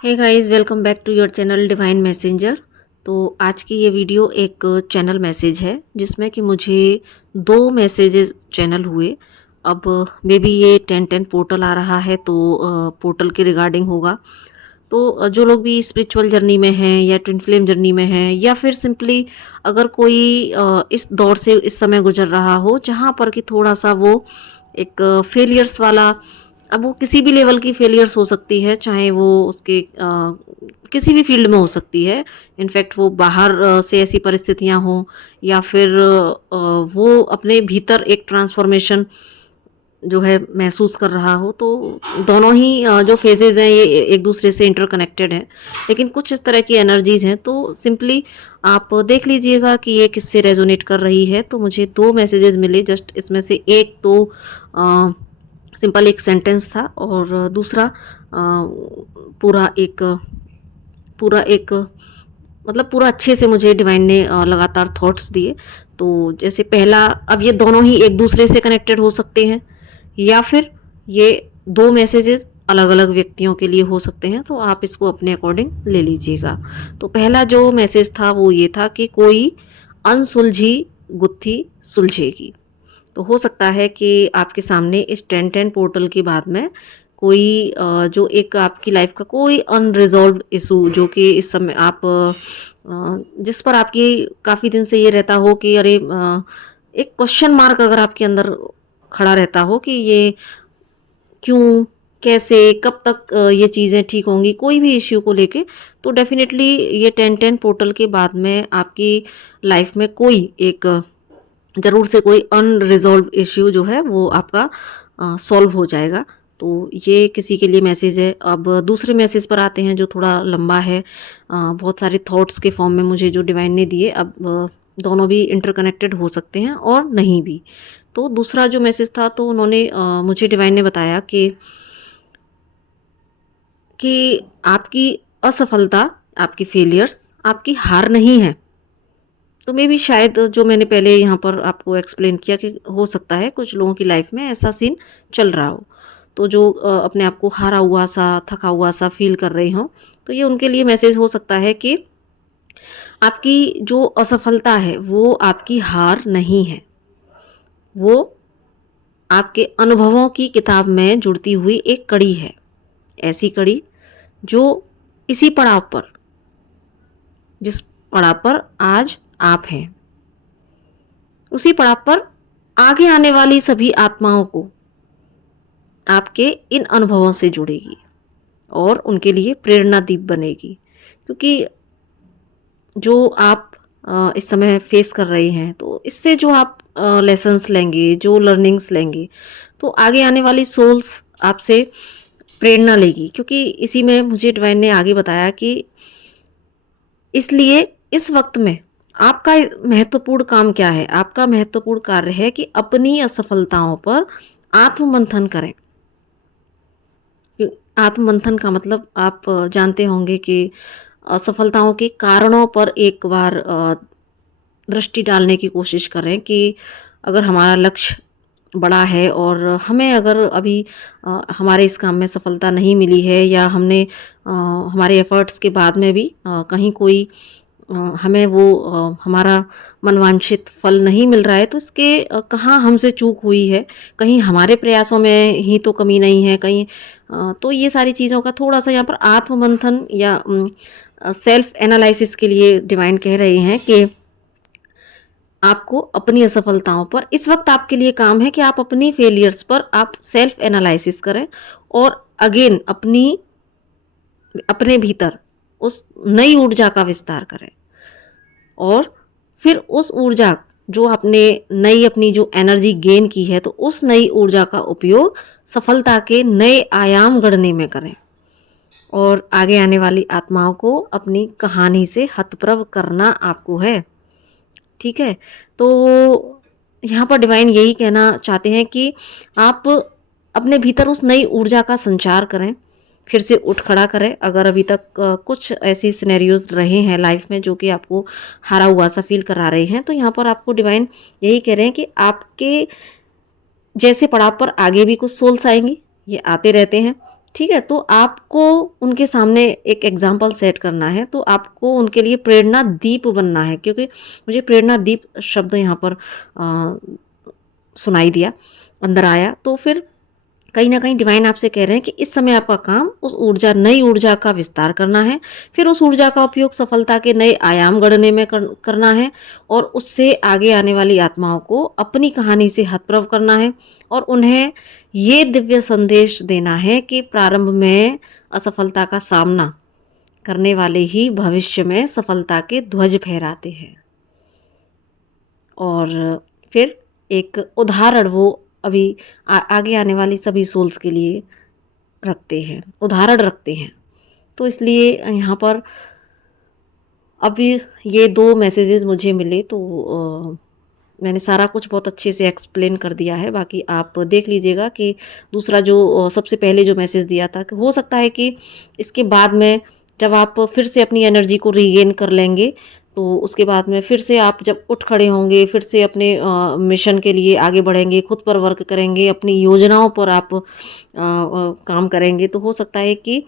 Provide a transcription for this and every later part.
Hey guys, welcome back to your channel divine messenger. तो आज की ये वीडियो एक चैनल मैसेज है जिसमें कि मुझे दो मैसेजेस चैनल हुए। अब मे बी ये 10-10 पोर्टल आ रहा है तो पोर्टल के रिगार्डिंग होगा। तो जो लोग भी स्पिरिचुअल जर्नी में हैं या ट्विन फ्लेम जर्नी में हैं या फिर सिंपली अगर कोई इस दौर से इस समय गुजर रहा हो जहाँ पर कि थोड़ा सा वो एक फेलियर्स वाला, अब वो किसी भी लेवल की फेलियर्स हो सकती है, चाहे वो उसके किसी भी फील्ड में हो सकती है। इनफैक्ट वो बाहर से ऐसी परिस्थितियां हों या फिर वो अपने भीतर एक ट्रांसफॉर्मेशन जो है महसूस कर रहा हो। तो दोनों ही जो फेजेस हैं ये एक दूसरे से इंटरकनेक्टेड हैं, लेकिन कुछ इस तरह की एनर्जीज हैं। तो सिंपली आप देख लीजिएगा कि ये किससे रेजोनेट कर रही है। तो मुझे दो मैसेजेस मिले, जस्ट इसमें से एक तो सिंपल एक सेंटेंस था और दूसरा पूरा एक मतलब पूरा अच्छे से मुझे डिवाइन ने लगातार थॉट्स दिए। तो जैसे पहला, अब ये दोनों ही एक दूसरे से कनेक्टेड हो सकते हैं या फिर ये दो मैसेजेस अलग अलग व्यक्तियों के लिए हो सकते हैं। तो आप इसको अपने अकॉर्डिंग ले लीजिएगा। तो पहला जो मैसेज था वो ये था कि कोई अनसुलझी गुत्थी सुलझेगी। तो हो सकता है कि आपके सामने इस 10-10 पोर्टल की बात में कोई जो एक आपकी लाइफ का कोई अनरिजॉल्व इशू जो कि इस समय आप जिस पर आपकी काफ़ी दिन से ये रहता हो कि अरे एक क्वेश्चन मार्क अगर आपके अंदर खड़ा रहता हो कि ये क्यों, कैसे, कब तक ये चीज़ें ठीक होंगी, कोई भी इश्यू को लेके। तो डेफिनेटली ये 10-10 पोर्टल के बाद में आपकी लाइफ में कोई एक ज़रूर से कोई अनरिजॉल्व इश्यू जो है वो आपका सॉल्व हो जाएगा। तो ये किसी के लिए मैसेज है। अब दूसरे मैसेज पर आते हैं जो थोड़ा लंबा है, बहुत सारे थॉट्स के फॉर्म में मुझे जो डिवाइन ने दिए। अब दोनों भी इंटरकनेक्टेड हो सकते हैं और नहीं भी। तो दूसरा जो मैसेज था तो उन्होंने मुझे डिवाइन ने बताया कि आपकी असफलता, आपकी फेलियर्स आपकी हार नहीं है। तो मे बी शायद जो मैंने पहले यहाँ पर आपको एक्सप्लेन किया कि हो सकता है कुछ लोगों की लाइफ में ऐसा सीन चल रहा हो। तो जो अपने आप को हारा हुआ सा, थका हुआ सा फील कर रहे हों, तो ये उनके लिए मैसेज हो सकता है कि आपकी जो असफलता है वो आपकी हार नहीं है। वो आपके अनुभवों की किताब में जुड़ती हुई एक कड़ी है। ऐसी कड़ी जो इसी पड़ाव पर, जिस पड़ाव पर आज आप हैं, उसी पड़ाव पर आगे आने वाली सभी आत्माओं को आपके इन अनुभवों से जुड़ेगी और उनके लिए प्रेरणा दीप बनेगी। क्योंकि जो आप इस समय फेस कर रहे हैं, तो इससे जो आप लेसन्स लेंगे, जो लर्निंग्स लेंगे, तो आगे आने वाली सोल्स आपसे प्रेरणा लेगी। क्योंकि इसी में मुझे डिवाइन ने आगे बताया कि इसलिए इस वक्त में आपका महत्वपूर्ण काम क्या है? आपका महत्वपूर्ण कार्य है कि अपनी असफलताओं पर आत्ममंथन करें। आत्ममंथन का मतलब आप जानते होंगे कि असफलताओं के कारणों पर एक बार दृष्टि डालने की कोशिश करें कि अगर हमारा लक्ष्य बड़ा है और हमें अगर अभी हमारे इस काम में सफलता नहीं मिली है या हमने हमारे एफर्ट्स के बाद में भी कहीं कोई हमें वो हमारा मनवांछित फल नहीं मिल रहा है, तो इसके कहाँ हमसे चूक हुई है, कहीं हमारे प्रयासों में ही तो कमी नहीं है कहीं। तो ये सारी चीज़ों का थोड़ा सा यहाँ पर आत्ममंथन या सेल्फ एनालिसिस के लिए डिवाइन कह रहे हैं कि आपको अपनी असफलताओं पर इस वक्त आपके लिए काम है कि आप अपनी फेलियर्स पर आप सेल्फ एनालिसिस करें और अगेन अपने भीतर उस नई ऊर्जा का विस्तार करें। और फिर उस ऊर्जा जो आपने नई अपनी जो एनर्जी गेन की है, तो उस नई ऊर्जा का उपयोग सफलता के नए आयाम गढ़ने में करें और आगे आने वाली आत्माओं को अपनी कहानी से हतप्रभ करना आपको है। ठीक है। तो यहाँ पर डिवाइन यही कहना चाहते हैं कि आप अपने भीतर उस नई ऊर्जा का संचार करें, फिर से उठ खड़ा करें। अगर अभी तक कुछ ऐसी सिनेरियोज रहे हैं लाइफ में जो कि आपको हारा हुआ सा फील करा रहे हैं, तो यहाँ पर आपको डिवाइन यही कह रहे हैं कि आपके जैसे पड़ाव पर आगे भी कुछ सोल्स आएंगी, ये आते रहते हैं। ठीक है? तो आपको उनके सामने एक एग्ज़ाम्पल सेट करना है, तो आपको उनके लिए प्रेरणा दीप बनना है, क्योंकि मुझे प्रेरणा दीप शब्द यहाँ पर सुनाई दिया, अंदर आया। तो फिर कहीं न कहीं डिवाइन आपसे कह रहे हैं कि इस समय आपका काम उस ऊर्जा, नई ऊर्जा का विस्तार करना है, फिर उस ऊर्जा का उपयोग सफलता के नए आयाम गढ़ने में करना है और उससे आगे आने वाली आत्माओं को अपनी कहानी से हतप्रभ करना है और उन्हें ये दिव्य संदेश देना है कि प्रारंभ में असफलता का सामना करने वाले ही भविष्य में सफलता के ध्वज फहराते हैं। और फिर एक उदाहरण वो अभी आगे आने वाली सभी सोल्स के लिए रखते हैं, उदाहरण रखते हैं। तो इसलिए यहाँ पर अभी ये 2 मैसेजेस मुझे मिले, तो मैंने सारा कुछ बहुत अच्छे से एक्सप्लेन कर दिया है। बाकी आप देख लीजिएगा कि दूसरा जो सबसे पहले जो मैसेज दिया था, कि हो सकता है कि इसके बाद में जब आप फिर से अपनी एनर्जी को रीगेन कर लेंगे, तो उसके बाद में फिर से आप जब उठ खड़े होंगे, फिर से अपने मिशन के लिए आगे बढ़ेंगे, खुद पर वर्क करेंगे, अपनी योजनाओं पर आप काम करेंगे, तो हो सकता है कि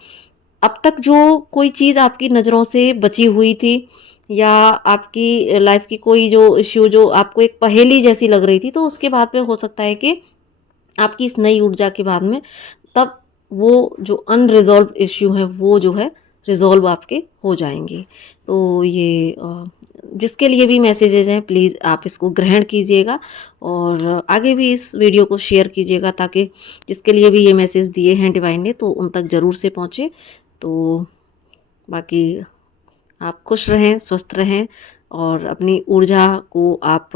अब तक जो कोई चीज़ आपकी नज़रों से बची हुई थी या आपकी लाइफ की कोई जो इश्यू जो आपको एक पहेली जैसी लग रही थी, तो उसके बाद में हो सकता है कि आपकी इस नई ऊर्जा के बाद में तब वो जो अनरिज़ॉल्व्ड इश्यू है वो जो है रिज़ॉल्व आपके हो जाएँगे। तो ये जिसके लिए भी मैसेजेज़ हैं, प्लीज़ आप इसको ग्रहण कीजिएगा और आगे भी इस वीडियो को शेयर कीजिएगा, ताकि जिसके लिए भी ये मैसेज दिए हैं डिवाइन ने, तो उन तक ज़रूर से पहुँचे। तो बाकी आप खुश रहें, स्वस्थ रहें और अपनी ऊर्जा को आप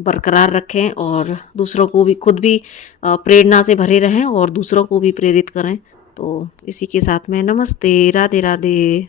बरकरार रखें और दूसरों को भी, खुद भी प्रेरणा से भरे रहें और दूसरों को भी प्रेरित करें। तो इसी के साथ में नमस्ते, राधे राधे।